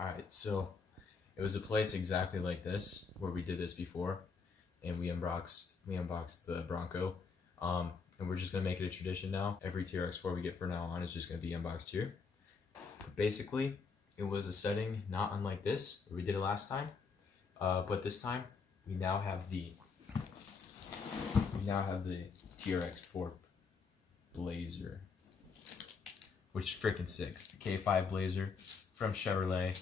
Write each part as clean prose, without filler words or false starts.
Alright, so it was a place exactly like this where we did this before, and we unboxed the Bronco. And we're just gonna make it a tradition now. Every TRX4 we get from now on is just gonna be unboxed here. But basically, it was a setting not unlike this where we did it last time, but this time we now have the TRX4 Blazer, which is freaking sick. The K5 Blazer from Chevrolet.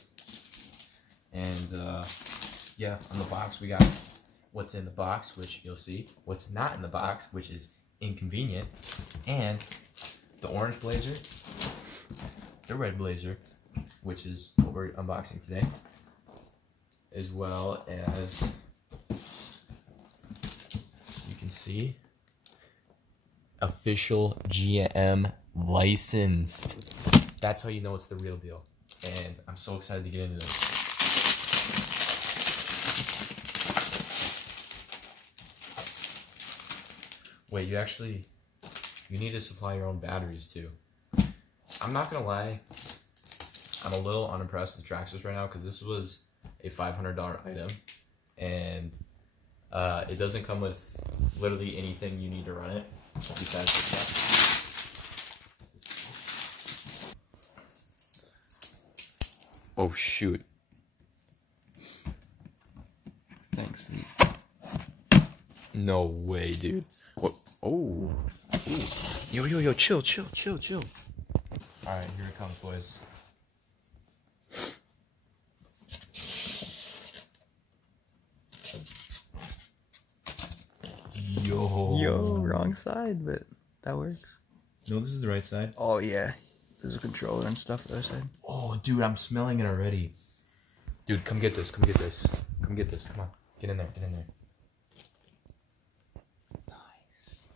And yeah, on the box we got what's in the box, which you'll see, what's not in the box, which is inconvenient, and the orange Blazer, the red Blazer, which is what we're unboxing today, as well as you can see, official GM licensed. That's how you know it's the real deal, and I'm so excited to get into this. Wait, you need to supply your own batteries too. I'm not gonna lie, I'm a little unimpressed with Traxxas right now because this was a $500 item, and it doesn't come with literally anything you need to run it besides the stuff. Oh shoot. Thanks. No way, dude. What? Oh. Ooh. Yo, chill. Alright, here it comes, boys. Yo, wrong side, but that works. No, this is the right side. Oh, yeah. There's a controller and stuff the other side. Oh, dude, I'm smelling it already. Dude, come get this. Come on. Get in there. Nice.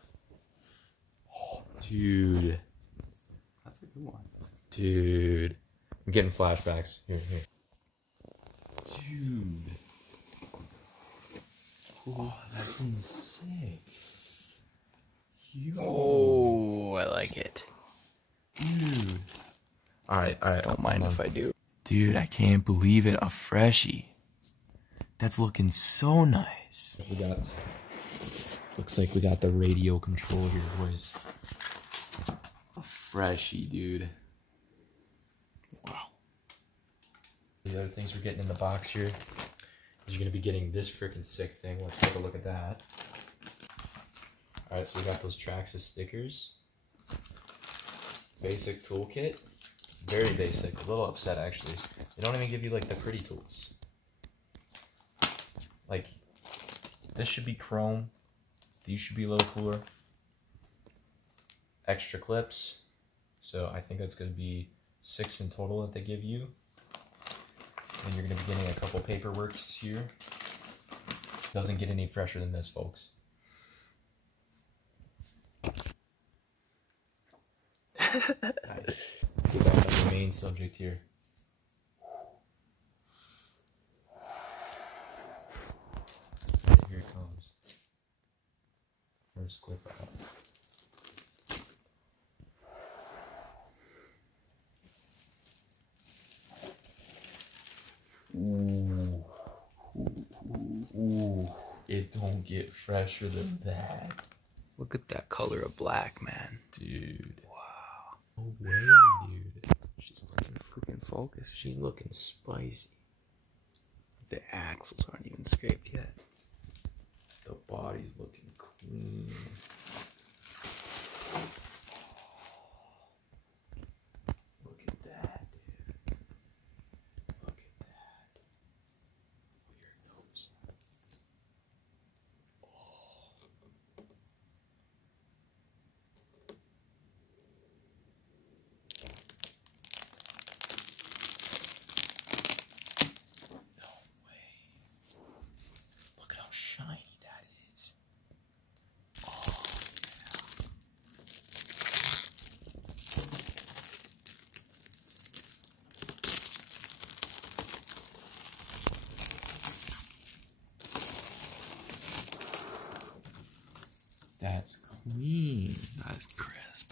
Oh, dude. That's a good one. Dude. I'm getting flashbacks. Here. Dude. Oh, that thing's sick. Yo. Oh, I like it. Dude. Alright. Don't mind if I do. Dude, I can't believe it. A freshie. That's looking so nice. Looks like we got the radio control here, boys. A freshie, dude. Wow. The other things we're getting in the box here is you're gonna be getting this freaking sick thing. Let's take a look at that. Alright, so we got those Traxxas stickers. Basic toolkit. Very basic. A little upset, actually. They don't even give you, like, the pretty tools. Like, this should be chrome. These should be a little cooler. Extra clips. So I think that's going to be 6 in total that they give you. And you're going to be getting a couple paperworks here. Doesn't get any fresher than this, folks. Right. Let's get back on the main subject here. Right, here it comes. First clip out. Ooh. It don't get fresher than that. Look at that color of black, man. Dude. Wow. No way, dude. She's looking freaking focused. She's looking spicy. The axles aren't even scraped yet. The body's looking clean. Look at that, dude. Look at that. Here it goes. Shiny that is. Oh, yeah. That's clean. That's crisp.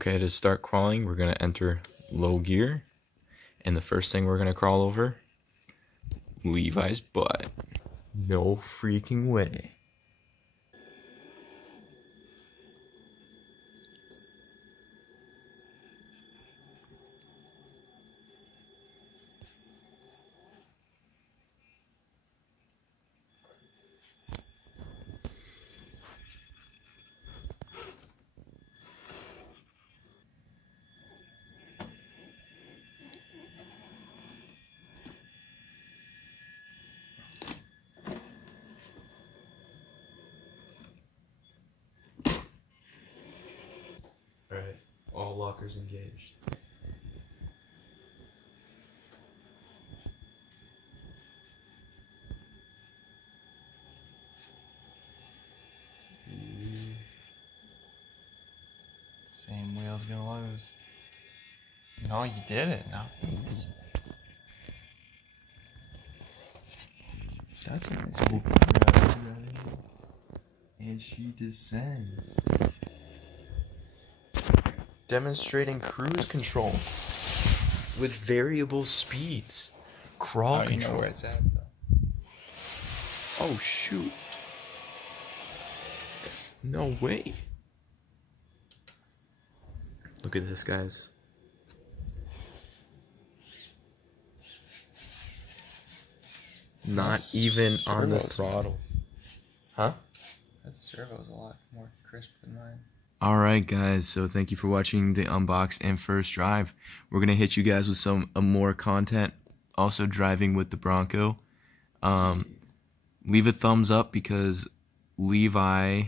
Okay, to start crawling, we're gonna enter low gear. And the first thing we're gonna crawl over, Levi's butt. No freaking way. Alright, all lockers engaged. Same wheel's gonna lose. No, you did it. Nice. That's a nice big ride. And she descends. Demonstrating cruise control with variable speeds. Crawl control. You know where it's at, though. Oh, shoot. No way. Look at this, guys. Not even on the throttle. Huh? That servo's a lot more crisp than mine. Alright guys, so thank you for watching the unbox and first drive. We're going to hit you guys with some more content. Also driving with the Bronco. Leave a thumbs up because Levi